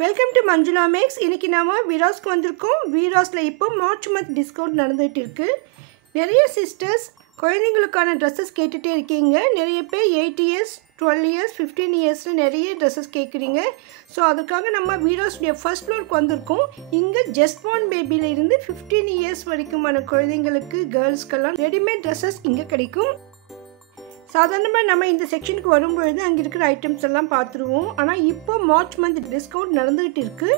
Welcome to Manjula maths. இன்றைக்கி நாம வீராஸ்க்கு வந்திருக்கோம். வீராஸில் இப்போ மார்ச் மந்த் டிஸ்கவுண்ட் நடந்துகிட்டு இருக்குது. நிறைய சிஸ்டர்ஸ் குழந்தைங்களுக்கான ட்ரெஸ்ஸஸ் கேட்டுகிட்டே இருக்கீங்க. நிறைய பேர் 8 இயர்ஸ் 12 இயர்ஸ் 15 இயர்ஸில் நிறைய ட்ரெஸ்ஸஸ் கேட்குறீங்க. ஸோ அதுக்காக நம்ம வீராஸுடைய ஃபர்ஸ்ட் ஃப்ளோருக்கு வந்திருக்கோம். இங்கே ஜஸ்ட் பார்ன் பேபியிலிருந்து 15 இயர்ஸ் வரைக்குமான குழந்தைங்களுக்கு கேர்ள்ஸ்க்கெல்லாம் ரெடிமேட் ட்ரெஸ்ஸஸ் இங்கே கிடைக்கும். சாதாரணமாக நம்ம இந்த செக்ஷனுக்கு வரும்பொழுது அங்கே இருக்கிற ஐட்டம்ஸ் எல்லாம் பார்த்துருவோம். ஆனால் இப்போ மார்ச் மந்த் டிஸ்கவுண்ட் நடந்துகிட்டு இருக்குது.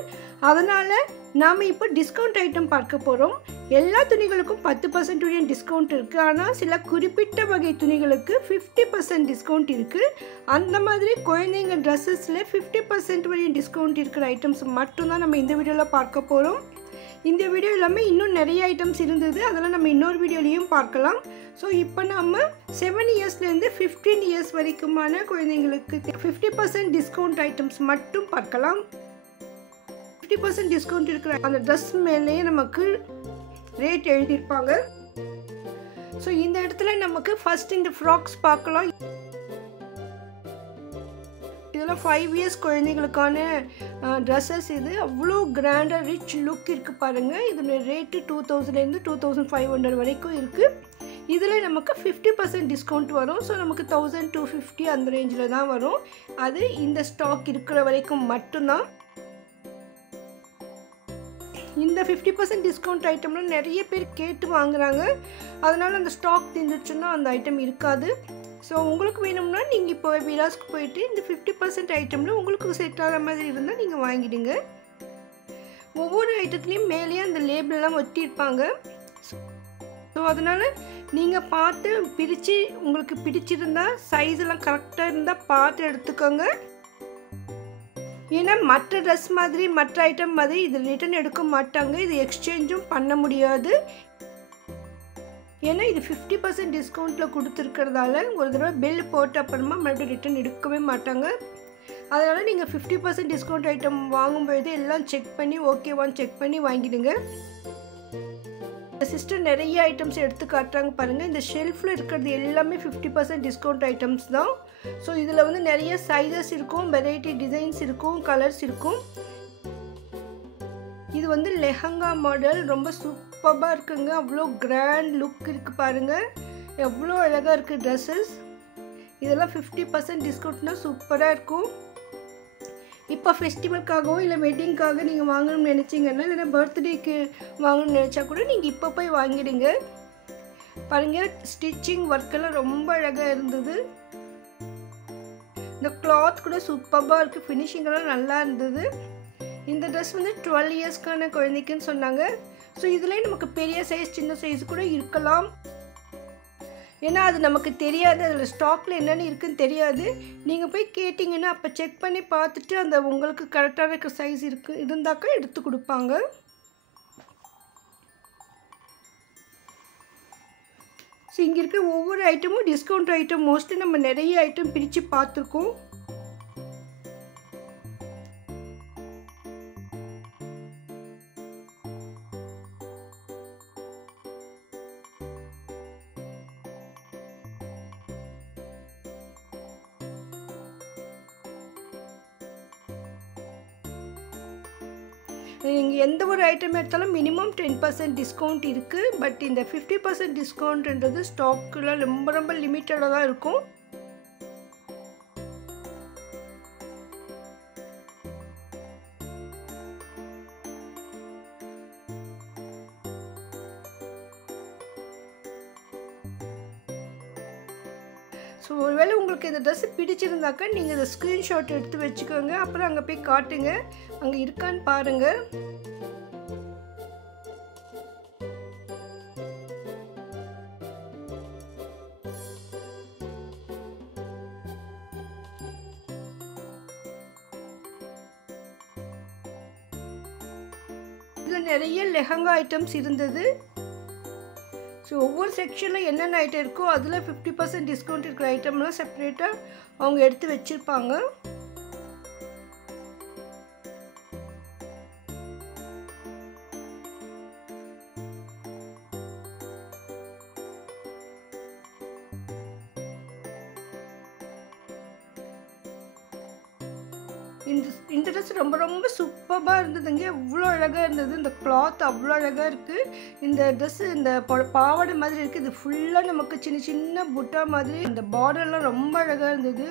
அதனால் நாம் இப்போ டிஸ்கவுண்ட் ஐட்டம் பார்க்க போகிறோம். எல்லா துணிகளுக்கும் 10% வரையும் டிஸ்கவுண்ட் இருக்குது. ஆனால் சில குறிப்பிட்ட வகை துணிகளுக்கு 50% டிஸ்கவுண்ட் இருக்குது. அந்த மாதிரி குழந்தைங்க ட்ரெஸ்ஸஸில் 50% வரையும் டிஸ்கவுண்ட் இருக்கிற ஐட்டம்ஸ் மட்டும்தான் நம்ம இந்த வீடியோவில் பார்க்க போகிறோம். இந்த வீடியோ இல்லாமல் இன்னும் நிறைய ஐட்டம்ஸ் இருந்தது, அதெல்லாம் நம்ம இன்னொரு வீடியோலையும் பார்க்கலாம். ஸோ இப்போ நம்ம 7 இயர்ஸ்லேருந்து 15 இயர்ஸ் வரைக்குமான குழந்தைங்களுக்கு 50% டிஸ்கவுண்ட் ஐட்டம்ஸ் மட்டும் பார்க்கலாம். 50% டிஸ்கவுண்ட் இருக்கிற அந்த ட்ரெஸ் மேலேயே நமக்கு ரேட் எழுதியிருப்பாங்க. ஸோ இந்த இடத்துல நமக்கு ஃபர்ஸ்ட் இந்த ஃப்ராக்ஸ் பார்க்கலாம். இதெல்லாம் 5 இயர்ஸ் குழந்தைங்களுக்கான ட்ரெஸ்ஸஸ். இது அவ்வளோ கிராண்டாக ரிச் லுக் இருக்குது பாருங்கள். இதோட ரேட்டு 2000லேருந்து 2500 வரைக்கும் இருக்குது. இதில் நமக்கு 50% டிஸ்கவுண்ட் வரும். ஸோ நமக்கு 1250 அந்த ரேஞ்சில் தான் வரும். அது இந்த ஸ்டாக் இருக்கிற வரைக்கும் மட்டும்தான். இந்த 50% டிஸ்கவுண்ட் ஐட்டம்லாம் நிறைய பேர் கேட்டு வாங்குகிறாங்க. அதனால் அந்த ஸ்டாக் தீர்ந்துச்சுன்னா அந்த ஐட்டம் இருக்காது. ஸோ உங்களுக்கு வேணும்னா நீங்கள் இப்போ வீராஸ்க்கு போயிட்டு இந்த 50% ஐட்டமில் உங்களுக்கு செட் ஆகிற மாதிரி இருந்தால் நீங்கள் வாங்கிடுங்க. ஒவ்வொரு ஐட்டத்துலேயும் மேலேயே அந்த லேபிளெலாம் ஒட்டியிருப்பாங்க. ஸோ அதனால் நீங்கள் பார்த்து பிரித்து உங்களுக்கு பிடிச்சிருந்தா சைஸ் எல்லாம் கரெக்டாக இருந்தால் பார்த்து எடுத்துக்கோங்க. ஏன்னா மற்ற ட்ரெஸ் மாதிரி மற்ற ஐட்டம் மாதிரி இது ரிட்டர்ன் எடுக்க மாட்டாங்க. இது எக்ஸ்சேஞ்சும் பண்ண முடியாது. ஏன்னா இது 50% டிஸ்கவுண்ட்டில் கொடுத்துருக்கிறதால ஒரு தடவை பில் போட்ட அப்புறமா மறுபடியும் ரிட்டர்ன் எடுக்கவே மாட்டாங்க. அதனால் நீங்கள் 50% டிஸ்கவுண்ட் ஐட்டம் வாங்கும்பொழுது எல்லாம் செக் பண்ணி ஓகேவான்னு செக் பண்ணி வாங்கிடுங்க. சிஸ்டர் நிறைய ஐட்டம்ஸ் எடுத்து காட்டுறாங்க பாருங்கள். இந்த ஷெல்ஃபில் இருக்கிறது எல்லாமே 50% டிஸ்கவுண்ட் ஐட்டம்ஸ் தான். ஸோ இதில் வந்து நிறைய சைஸஸ் இருக்கும், வெரைட்டி டிசைன்ஸ் இருக்கும், கலர்ஸ் இருக்கும். இது வந்து லெஹங்கா மாடல், ரொம்ப சூப்பராக இருக்குங்க. அவ்வளோ கிராண்ட் லுக் இருக்குது பாருங்கள். எவ்வளோ அழகாக இருக்குது ட்ரெஸ்ஸஸ். இதெல்லாம் 50% டிஸ்கவுண்ட்னால் சூப்பராக இருக்கும். இப்போ ஃபெஸ்டிவல்காகவோ இல்லை வெட்டிங்காக நீங்கள் வாங்கணும்னு நினச்சிங்கன்னா, இல்லைன்னா பர்த்டேக்கு வாங்கணும்னு நினச்சா கூட நீங்கள் இப்போ போய் வாங்கிடுங்க. பாருங்கள், ஸ்டிச்சிங் ஒர்க்கெல்லாம் ரொம்ப அழகாக இருந்தது. இந்த கிளாத் கூட சூப்பராக இருக்குது. ஃபினிஷிங்கெல்லாம் நல்லா இருந்தது. இந்த ட்ரெஸ் வந்து 12 இயர்ஸ்க்கான குழந்தைக்குன்னு சொன்னாங்க. ஸோ இதுலேயே நமக்கு பெரிய சைஸ் சின்ன சைஸ் கூட இருக்கலாம். ஏன்னா அது நமக்கு தெரியாது, அதில் ஸ்டாக்கில் என்னென்னு இருக்குதுன்னு தெரியாது. நீங்கள் போய் கேட்டிங்கன்னா அப்போ செக் பண்ணி பார்த்துட்டு அந்த உங்களுக்கு கரெக்டாக இருக்கிற சைஸ் இருந்தாக்கா எடுத்து கொடுப்பாங்க. ஸோ இங்கே இருக்கிற ஒவ்வொரு ஐட்டமும் டிஸ்கவுண்ட் ஐட்டம். மோஸ்ட்லி நம்ம நிறைய ஐட்டம் பிரித்து பார்த்துருக்கோம். நீங்கள் எந்த ஒரு ஐட்டம் எடுத்தாலும் மினிமம் 10% டிஸ்கவுண்ட் இருக்குது. பட் இந்த 50% டிஸ்கவுண்ட்ன்றது ஸ்டாக்கில் ரொம்ப ரொம்ப லிமிட்டடாக தான் இருக்கும். ஸோ ஒருவேளை உங்களுக்கு இந்த ட்ரெஸ்ஸு பிடிச்சிருந்தாக்கா நீங்கள் இந்த ஸ்க்ரீன்ஷாட் எடுத்து வச்சுக்கோங்க. அப்புறம் அங்கே போய் காட்டுங்க, அங்கே இருக்கான்னு பாருங்கள். இதில் நிறைய லெஹங்கா ஐட்டம்ஸ் இருந்தது. ஸோ ஒவ்வொரு செக்ஷனில் என்னென்ன ஐட்டம் இருக்கோ அதில் 50% டிஸ்கவுண்ட் இருக்கிற ஐட்டம்லாம் செப்பரேட்டாக அவங்க எடுத்து வச்சுருப்பாங்க. இந்த ட்ரெஸ் ரொம்ப ரொம்ப சூப்பராக இருந்ததுங்க. அவ்வளோ அழகாக இருந்தது. இந்த கிளாத் அவ்வளோ அழகாக இருக்குது. இந்த ட்ரெஸ்ஸு இந்த பாவாடை மாதிரி இருக்குது. இது ஃபுல்லாக நமக்கு சின்ன சின்ன புட்டா மாதிரி. இந்த பார்டர்லாம் ரொம்ப அழகாக இருந்தது.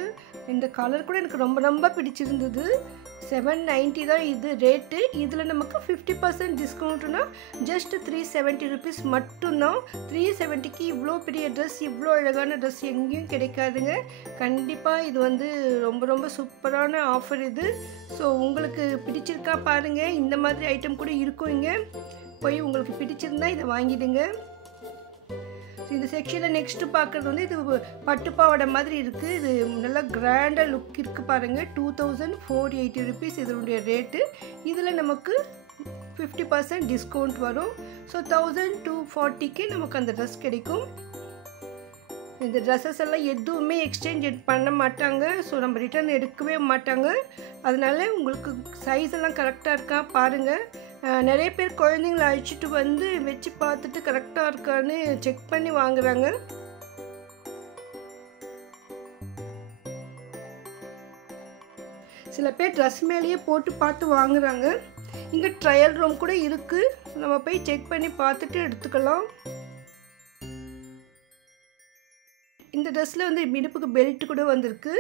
இந்த கலர் கூட எனக்கு ரொம்ப ரொம்ப பிடிச்சிருந்தது. 790 தான் இது ரேட்டு. இதில் நமக்கு 50% டிஸ்கவுண்ட்னா ஜஸ்ட் 370 ருபீஸ் மட்டும்தான். 370க்கு இவ்வளோ பெரிய ட்ரெஸ், இவ்வளோ அழகான ட்ரெஸ் எங்கேயும் கிடைக்காதுங்க. கண்டிப்பாக இது வந்து ரொம்ப ரொம்ப சூப்பரான ஆஃபர் இது. ஸோ உங்களுக்கு பிடிச்சிருக்கா பாருங்கள். இந்த மாதிரி ஐட்டம் கூட இருக்கும் இங்கே. போய் உங்களுக்கு பிடிச்சிருந்தா இதை வாங்கிடுங்க. இந்த செக்ஷனில் நெக்ஸ்ட்டு பார்க்குறது வந்து இது பட்டுப்பாவாடை மாதிரி இருக்குது. இது நல்லா கிராண்டாக லுக் இருக்குது பாருங்கள். 2480 ருபீஸ் இதனுடைய ரேட்டு. இதில் நமக்கு 50% டிஸ்கவுண்ட் வரும். ஸோ 1240க்கு நமக்கு அந்த ட்ரெஸ் கிடைக்கும். இந்த ட்ரெஸ்ஸஸ் எல்லாம் எதுவுமே எக்ஸ்சேஞ்ச் பண்ண மாட்டாங்க. ஸோ நம்ம ரிட்டர்ன் எடுக்கவே மாட்டாங்க. அதனால உங்களுக்கு சைஸ் எல்லாம் கரெக்டாக இருக்கா பாருங்கள். நிறைய பேர் குழந்தைங்கள அழைச்சிட்டு வந்து வச்சு பார்த்துட்டு கரெக்டாக இருக்கான்னு செக் பண்ணி வாங்குறாங்க. சில பேர் ட்ரெஸ் மேலேயே போட்டு பார்த்து வாங்குறாங்க. இங்கே ட்ரையல் ரூம் கூட இருக்குது. நம்ம போய் செக் பண்ணி பார்த்துட்டு எடுத்துக்கலாம். இந்த ட்ரெஸ்ஸில் வந்து இடுப்புக்கு பெல்ட் கூட வந்திருக்கு.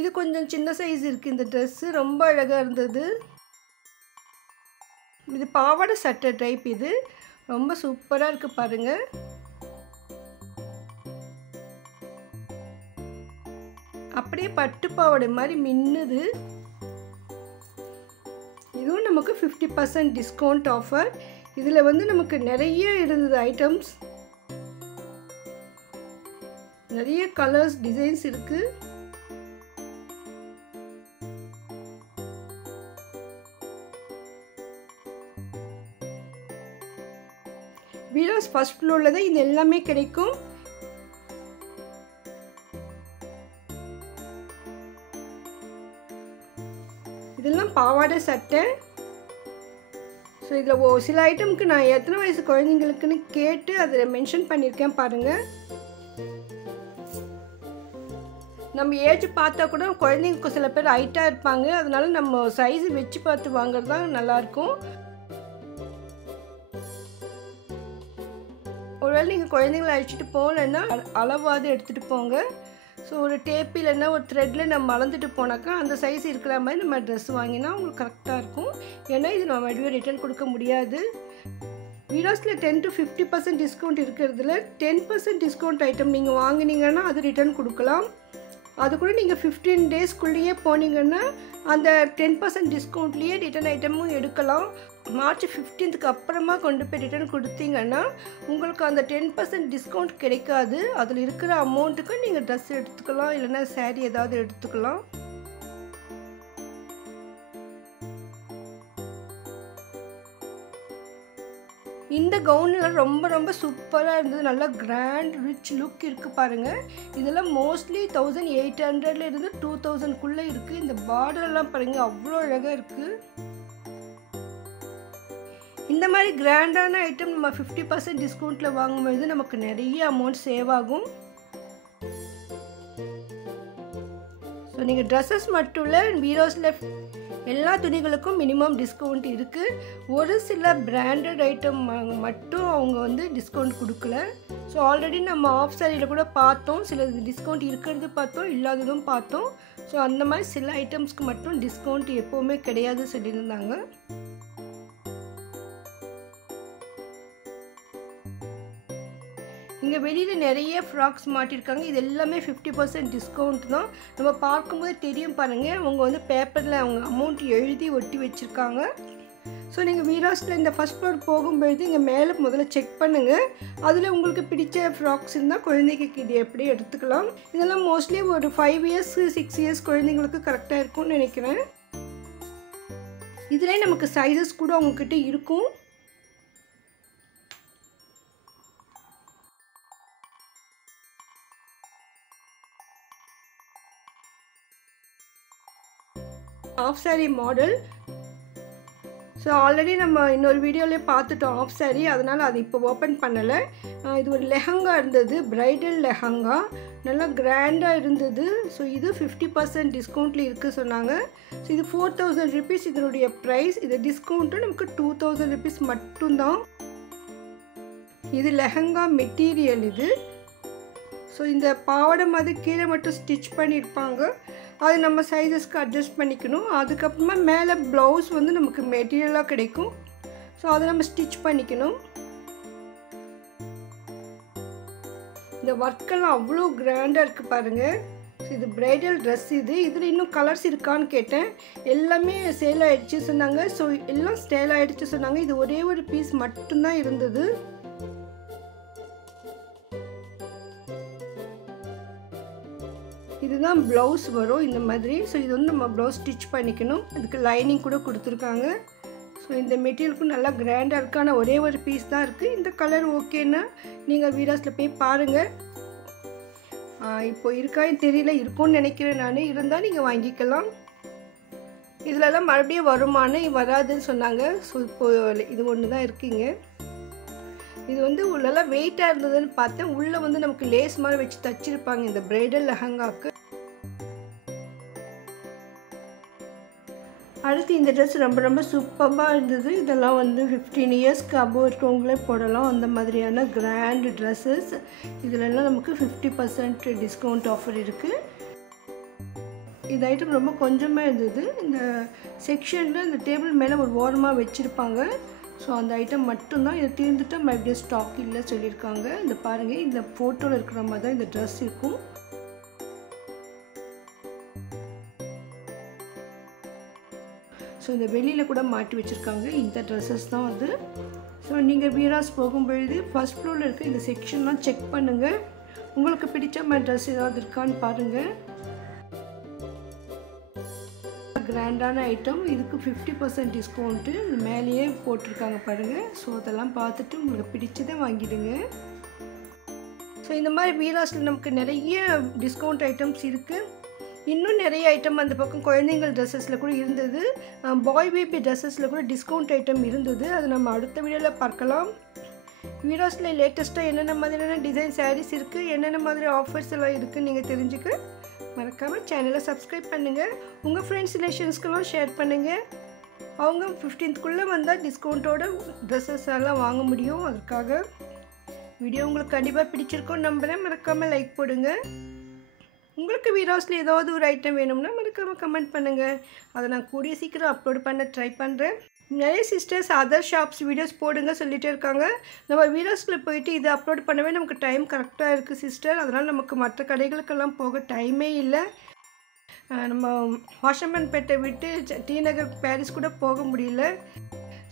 இது கொஞ்சம் சின்ன சைஸ் இருக்குது. இந்த ட்ரெஸ்ஸு ரொம்ப அழகாக இருந்தது. இது பாவாடை சட்டை டைப். இது ரொம்ப சூப்பராக இருக்குது பாருங்கள். அப்படியே பட்டு பாவாடை மாதிரி மின்னுது. இதுவும் நமக்கு 50% டிஸ்கவுண்ட் ஆஃபர். இதில் வந்து நமக்கு நிறைய இருந்தது ஐட்டம்ஸ். நிறைய கலர்ஸ் டிசைன்ஸ் இருக்குது. வீராஸ் ஃபர்ஸ்ட் ஃப்ளோரில் தான் இது எல்லாமே கிடைக்கும். இதெல்லாம் பாவாடை சட்டை. ஸோ இதில் சில ஐட்டமுக்கு நான் எத்தனை வயசு குழந்தைங்களுக்குன்னு கேட்டு அதில் மென்ஷன் பண்ணியிருக்கேன் பாருங்கள். நம்ம ஏஜ் பார்த்தா கூட குழந்தைங்களுக்கு சில பேர் ஹைட்டாக இருப்பாங்க. அதனால நம்ம சைஸ் வச்சு பார்த்து வாங்குறது தான் நல்லாயிருக்கும். ஒருவேளை நீங்கள் குழந்தைங்களை அழைச்சிட்டு போகலன்னா அளவாவது எடுத்துகிட்டு போங்க. ஸோ ஒரு டேப் இல்லைன்னா ஒரு த்ரெட்டில் நம்ம அளந்துட்டு போனாக்கா அந்த சைஸ் இருக்கிற மாதிரி நம்ம ட்ரெஸ் வாங்கினா உங்களுக்கு கரெக்டாக இருக்கும். ஏன்னா இது நம்ம மறுபடியும் ரிட்டர்ன் கொடுக்க முடியாது. வீராஸில் 10 to 50% டிஸ்கவுண்ட் இருக்கிறதுல 10% டிஸ்கவுண்ட் ஐட்டம் நீங்கள் வாங்கினீங்கன்னா அது ரிட்டர்ன் கொடுக்கலாம். அது கூட நீங்கள் 15 டேஸ்க்குள்ளேயே போனீங்கன்னா அந்த 10% டிஸ்கவுண்ட்லேயே ரிட்டர்ன் ஐட்டமும் எடுக்கலாம். மார்ச் 15க்கு அப்புறமா கொண்டு போய் ரிட்டர்ன் கொடுத்தீங்கன்னா உங்களுக்கு அந்த 10% டிஸ்கவுண்ட் கிடைக்காது. அதில் இருக்கிற அமௌண்ட்டுக்கு நீங்கள் ட்ரெஸ் எடுத்துக்கலாம், இல்லைன்னா சாரீ ஏதாவது எடுத்துக்கலாம். இந்த கவுனில் ரொம்ப ரொம்ப சூப்பராக இருந்தது. நல்லா கிராண்ட் ரிச் லுக் இருக்குது பாருங்கள். இதெல்லாம் மோஸ்ட்லி 1800 இருந்து 2000க்குள்ளே இருக்குது. இந்த பார்டர்லாம் பாருங்கள் அவ்வளோ அழகாக இருக்குது. இந்த மாதிரி கிராண்டான ஐட்டம் நம்ம 50% டிஸ்கவுண்ட்டில் வாங்கும்போது நமக்கு நிறைய அமௌண்ட் சேவ் ஆகும். ஸோ நீங்கள் ட்ரெஸ்ஸஸ் மட்டும் இல்லை, வீராஸில் எல்லா துணிகளுக்கும் மினிமம் டிஸ்கவுண்ட் இருக்குது. ஒரு சில பிராண்டட் ஐட்டம் மட்டும் அவங்க வந்து டிஸ்கவுண்ட் கொடுக்கல. ஸோ ஆல்ரெடி நம்ம ஆஃப் சாரியில் கூட பார்த்தோம். சில டிஸ்கவுண்ட் இருக்கிறது பார்த்தோம், இல்லாததும் பார்த்தோம். ஸோ அந்த மாதிரி சில ஐட்டம்ஸ்க்கு மட்டும் டிஸ்கவுண்ட் எப்போவுமே கிடையாது சொல்லியிருந்தாங்க. இங்கே வெளியில் நிறைய ஃப்ராக்ஸ் மாட்டியிருக்காங்க. இது எல்லாமே 50% டிஸ்கவுண்ட் தான். நம்ம பார்க்கும்போது தெரியும் பாருங்கள். அவங்க வந்து பேப்பரில் அவங்க அமௌண்ட் எழுதி ஒட்டி வச்சுருக்காங்க. ஸோ நீங்கள் வீராஸில் இந்த ஃபஸ்ட் ஃப்ளோர் போகும்பொழுது இங்கே மேலே முதல்ல செக் பண்ணுங்கள். அதில் உங்களுக்கு பிடிச்ச ஃப்ராக்ஸ் இருந்தால் குழந்தைக்கு இது எப்படி எடுத்துக்கலாம். இதெல்லாம் மோஸ்ட்லி ஒரு 5 இயர்ஸ் 6 இயர்ஸ் குழந்தைங்களுக்கு கரெக்டாக இருக்கும்னு நினைக்கிறேன். இதிலே நமக்கு சைஸஸ் கூட அவங்கக்கிட்ட இருக்கும். Half sari model. So already நம்ம இன்னொரு வீடியோலேயே பார்த்துட்டோம் ஆஃப் சாரி, அதனால் அது இப்போ ஓப்பன் பண்ணலை. இது ஒரு லெஹங்கா இருந்தது, ப்ரைடல் லெஹங்கா, நல்லா கிராண்டாக இருந்தது. ஸோ இது 50% டிஸ்கவுண்ட்டில் இருக்குது சொன்னாங்க. ஸோ இது 4000 rupees இதனுடைய ப்ரைஸ். இது டிஸ்கவுண்ட்டு நமக்கு 2000 rupees மட்டும்தான். இது லெஹங்கா மெட்டீரியல் இது. ஸோ இந்த பாவாடை மாதிரி கீழே மட்டும் ஸ்டிச் பண்ணியிருப்பாங்க, அது நம்ம சைஸஸ்க்கு அட்ஜஸ்ட் பண்ணிக்கணும். அதுக்கப்புறமா மேலே ப்ளவுஸ் வந்து நமக்கு மெட்டீரியலாக கிடைக்கும். ஸோ அதை நம்ம ஸ்டிச் பண்ணிக்கணும். இந்த ஒர்க்கெல்லாம் அவ்வளோ கிராண்டாக இருக்குது பாருங்கள். ஸோ இது ப்ரைடல் ட்ரெஸ் இது. இதில் இன்னும் கலர்ஸ் இருக்கான்னு கேட்டேன், எல்லாமே சேல் ஆகிடுச்சு சொன்னாங்க. ஸோ எல்லாம் சேல் ஆகிடுச்சு சொன்னாங்க. இது ஒரே ஒரு பீஸ் மட்டும்தான் இருந்தது. இதுதான் ப்ளவுஸ் வரும் இந்த மாதிரி. ஸோ இது வந்து நம்ம ப்ளவுஸ் ஸ்டிச் பண்ணிக்கணும். அதுக்கு லைனிங் கூட கொடுத்துருக்காங்க. ஸோ இந்த மெட்டீரியலுக்கும் நல்லா கிராண்டாக இருக்குது. ஆனால் ஒரே ஒரு பீஸ் தான் இருக்குது. இந்த கலர் ஓகேன்னா நீங்கள் வீராஸில் போய் பாருங்கள். இப்போ இருக்கான்னு தெரியல, இருக்கும்னு நினைக்கிறேன் நான். இருந்தால் நீங்கள் வாங்கிக்கலாம். இதிலலாம் மறுபடியும் வருமானு வராதுன்னு சொன்னாங்க. ஸோ இப்போது இது ஒன்று தான் இருக்குங்க. இது வந்து உள்ளெல்லாம் வெயிட்டாக இருந்ததுன்னு பார்த்தேன். உள்ளே வந்து நமக்கு லேஸ் மாதிரி வச்சு தச்சிருப்பாங்க இந்த ப்ரைடல் லெஹங்காவுக்கு. அடுத்து இந்த ட்ரெஸ் ரொம்ப ரொம்ப சூப்பராக இருந்தது. இதெல்லாம் வந்து 15 இயர்ஸ்க்கு அபோவ் இருக்கவங்களே போடலாம், அந்த மாதிரியான கிராண்ட் ட்ரெஸ்ஸஸ். இதிலெல்லாம் நமக்கு 50% டிஸ்கவுண்ட் ஆஃபர் இருக்குது. இந்த ஐட்டம் ரொம்ப கொஞ்சமாக இருந்தது. இந்த செக்ஷனில் இந்த டேபிள் மேலே ஒரு ஓரமாக வச்சுருப்பாங்க. ஸோ அந்த ஐட்டம் மட்டும்தான். இதை தீர்ந்துட்டு மறுபடியும் ஸ்டாக் இல்லை சொல்லியிருக்காங்க. இந்த பாருங்கள், இந்த ஃபோட்டோவில் இருக்கிற மாதிரி தான் இந்த ட்ரெஸ் இருக்கும். ஸோ இந்த வெளியில் கூட மாட்டி வச்சுருக்காங்க. இந்த ட்ரெஸ்ஸஸ் தான் வந்து. ஸோ நீங்கள் வீராஸ் போகும்பொழுது ஃபர்ஸ்ட் ஃப்ளோரில் இருக்க இந்த செக்ஷன்லாம் செக் பண்ணுங்கள். உங்களுக்கு பிடிச்ச மாதிரி ட்ரெஸ் ஏதாவது இருக்கான்னு பாருங்கள். கிராண்டான ஐட்டம். இதுக்கு 50% டிஸ்கவுண்ட்டு மேலேயே போட்டிருக்காங்க பாருங்கள். ஸோ அதெல்லாம் பார்த்துட்டு உங்களுக்கு பிடிச்சதை வாங்கிடுங்க. ஸோ இந்த மாதிரி வீராஸில் நமக்கு நிறைய டிஸ்கவுண்ட் ஐட்டம்ஸ் இருக்குது. இன்னும் நிறைய ஐட்டம் அந்த பக்கம் குழந்தைங்கள் ட்ரெஸ்ஸஸில் கூட இருந்தது. பாய் பேபி ட்ரெஸ்ஸஸில் கூட டிஸ்கவுண்ட் ஐட்டம் இருந்தது. அது நம்ம அடுத்த வீடியோவில் பார்க்கலாம். வீராஸில் லேட்டஸ்ட்டாக என்னென்ன மாதிரியான டிசைன் சாரீஸ் இருக்குது, என்னென்ன மாதிரி ஆஃபர்ஸ் எல்லாம் இருக்குதுன்னு நீங்கள் தெரிஞ்சுக்க மறக்காமல் சேனலை சப்ஸ்கிரைப் பண்ணுங்கள். உங்கள் ஃப்ரெண்ட்ஸ் ரிலேஷன்ஸ்க்கெல்லாம் ஷேர் பண்ணுங்கள். அவங்க 15th வந்தால் டிஸ்கவுண்ட்டோட ட்ரெஸ்ஸஸ் எல்லாம் வாங்க முடியும். அதுக்காக வீடியோ உங்களுக்கு கண்டிப்பாக பிடிச்சிருக்கோன்னு நம்புகிறேன். மறக்காமல் லைக் போடுங்க. உங்களுக்கு வீராஸில் ஏதாவது ஒரு ஐட்டம் வேணும்னா மறக்காமல் கமெண்ட் பண்ணுங்கள். அதை நான் கூடிய சீக்கிரம் அப்லோட் பண்ண ட்ரை பண்ணுறேன். நிறைய சிஸ்டர்ஸ் அதர் ஷாப்ஸ் வீடியோஸ் போடுங்க சொல்லிகிட்டே இருக்காங்க. நம்ம வீடியோஸில் போயிட்டு இதை அப்லோட் பண்ணவே நமக்கு டைம் கரெக்டாக இருக்குது சிஸ்டர். அதனால் நமக்கு மற்ற கடைகளுக்கெல்லாம் போக டைமே இல்லை. நம்ம வாஷமன்பேட்டை விட்டு டி நகர் பாரிஸ் கூட போக முடியல.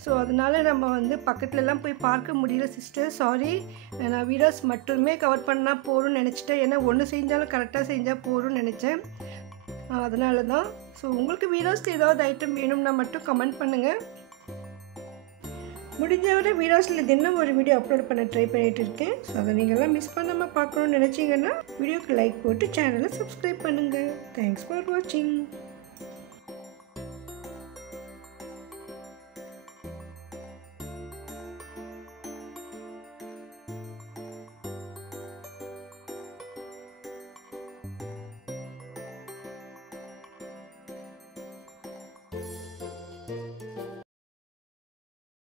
ஸோ அதனால் நம்ம வந்து பக்கத்துலலாம் போய் பார்க்க முடியல சிஸ்டர். சாரி, நான் வீடியோஸ் மட்டுமே கவர் பண்ணால் போகிறோன்னு நினச்சிட்டேன். ஏன்னா ஒன்று செஞ்சாலும் கரெக்டாக செஞ்சால் போகிறோன்னு நினச்சேன். அதனால தான். ஸோ உங்களுக்கு வீடியோஸில் ஏதாவது ஐட்டம் வேணும்னா மட்டும் கமெண்ட் பண்ணுங்கள். முடிஞ்சவரை வீடியோஸில் தினம் ஒரு வீடியோ அப்லோட் பண்ண ட்ரை பண்ணிகிட்டு இருக்கேன். ஸோ அதை நீங்கள்லாம் மிஸ் பண்ணாமல் பார்க்கணுன்னு நினச்சிங்கன்னா வீடியோக்கு லைக் போட்டு சேனலை சப்ஸ்கிரைப் பண்ணுங்கள். தேங்க்ஸ் ஃபார் வாட்சிங்.